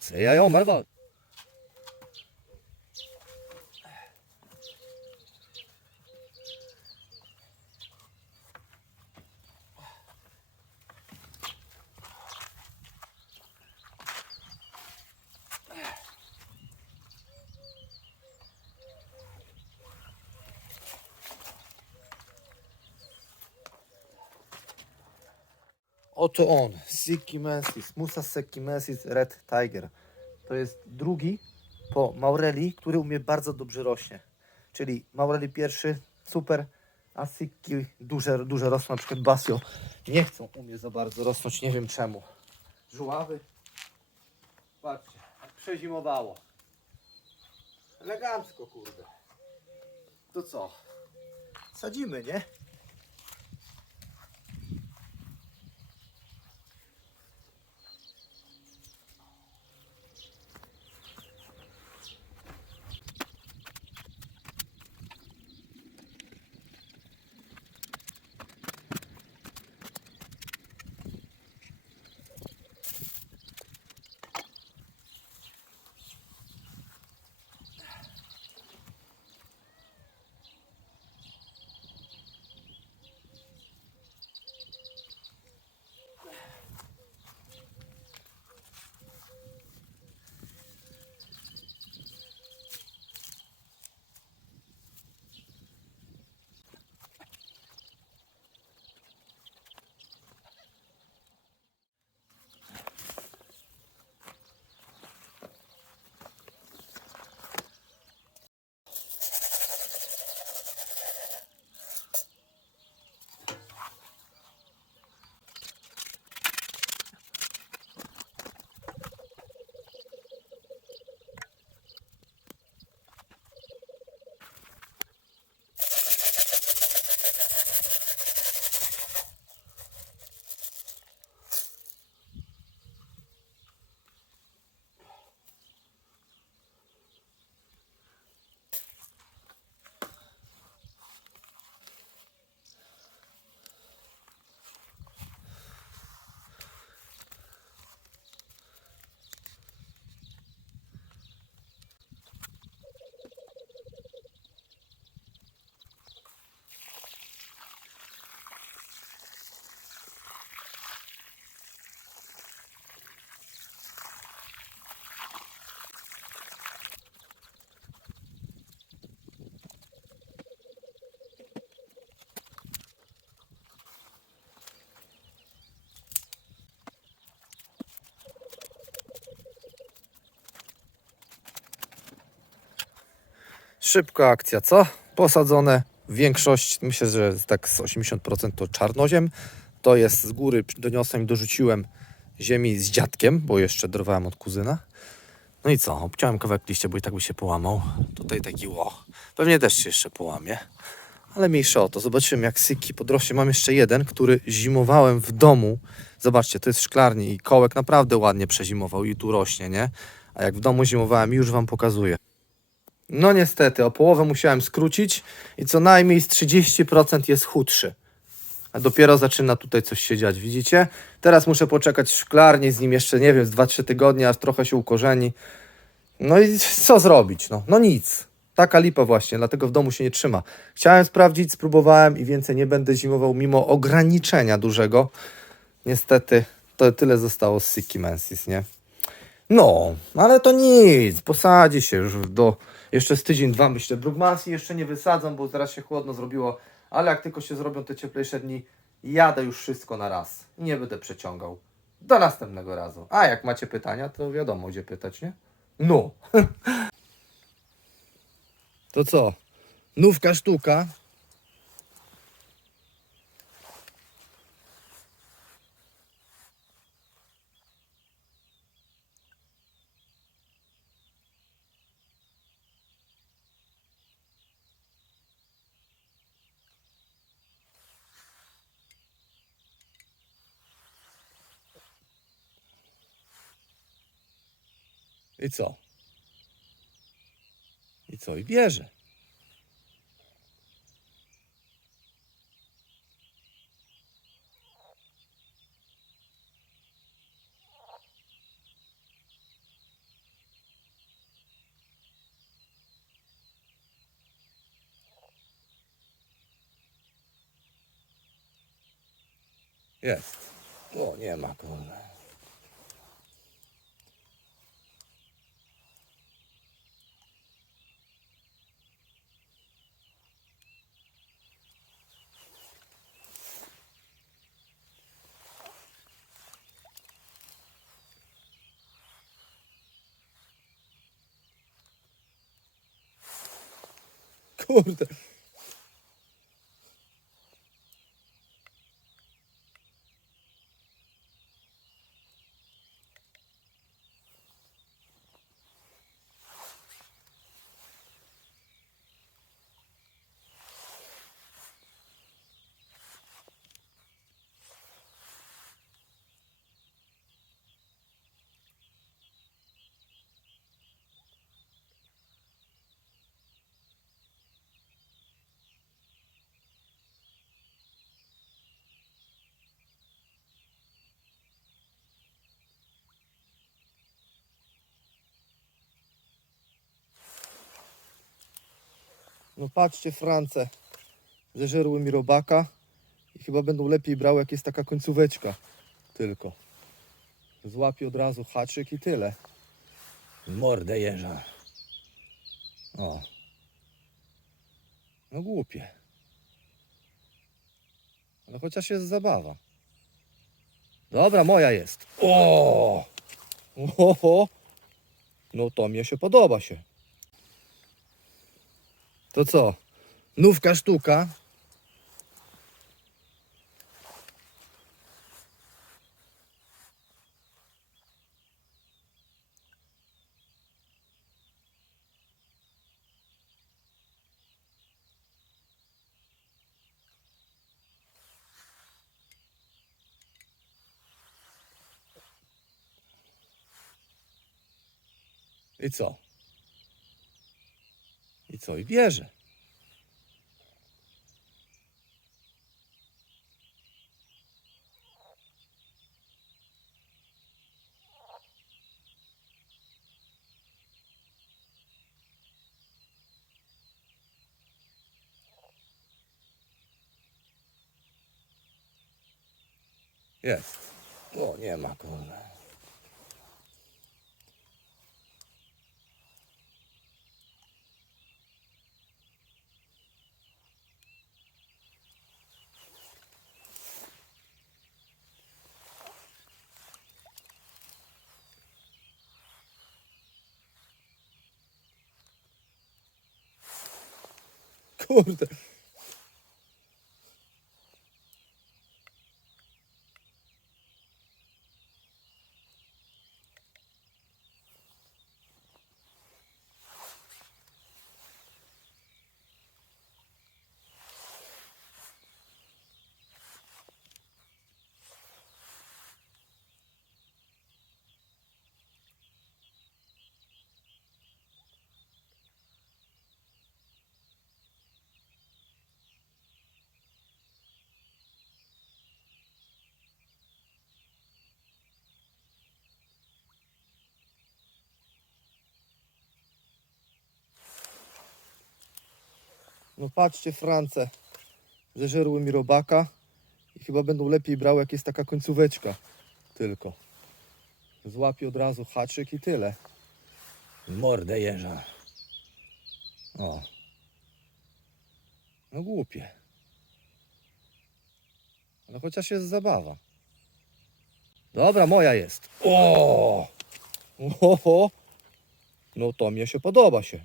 谁呀？让我买房。Oto on, Sikimensis, Musa Sikimensis Red Tiger. To jest drugi po Maureli, który u mnie bardzo dobrze rośnie. Czyli Maureli pierwszy, super, a Siki duże, duże rosną, na przykład Basio. Nie chcą u mnie za bardzo rosnąć, nie wiem czemu. Żuławy. Patrzcie, jak przezimowało. Elegancko, kurde. To co? Sadzimy, nie? Szybka akcja, co? Posadzone. Większość, myślę, że tak z 80% to czarnoziem. To jest z góry, doniosłem dorzuciłem ziemi z dziadkiem, bo jeszcze dorwałem od kuzyna. No i co? Obciąłem kawałek liścia, bo i tak by się połamał. Tutaj taki ło. Pewnie też się jeszcze połamie. Ale mniejsza o to. Zobaczymy jak syki podrośnie. Mam jeszcze jeden, który zimowałem w domu. Zobaczcie, to jest szklarnie i kołek naprawdę ładnie przezimował i tu rośnie, nie? A jak w domu zimowałem, już Wam pokazuję. No niestety, o połowę musiałem skrócić i co najmniej z 30% jest chudszy. A dopiero zaczyna tutaj coś się dziać, widzicie? Teraz muszę poczekać w szklarni z nim jeszcze, nie wiem, z 2-3 tygodnie, aż trochę się ukorzeni. No i co zrobić? No, no nic. Taka lipa właśnie, dlatego w domu się nie trzyma. Chciałem sprawdzić, spróbowałem i więcej nie będę zimował mimo ograniczenia dużego. Niestety to tyle zostało z Siki nie? No, ale to nic, posadzi się już do jeszcze z tydzień, dwa myślę. Brugmansi jeszcze nie wysadzam, bo zaraz się chłodno zrobiło, ale jak tylko się zrobią te cieplejsze dni, jadę już wszystko na raz nie będę przeciągał. Do następnego razu. A jak macie pytania, to wiadomo gdzie pytać, nie? No. to co? Nówka sztuka. I co? I co? I bierze. Jest. O, nie ma kurwa. Kurde. Kurde. No patrzcie, France zeżerły mi robaka i chyba będą lepiej brały, jak jest taka końcóweczka tylko. Złapię od razu haczyk i tyle. Mordę jeża. O. No głupie. Ale chociaż jest zabawa. Dobra, moja jest. O! Oho! No to mnie się podoba się. To co? Nówka sztuka. I co? I co? I bierze. Jest. O, nie ma, kurde. Kurde. No patrzcie, France zeżerły mi robaka i chyba będą lepiej brały, jak jest taka końcóweczka tylko. Złapię od razu haczyk i tyle. Mordę jeża. O. No głupie. Ale chociaż jest zabawa. Dobra, moja jest. O! Oho! No to mnie się podoba się.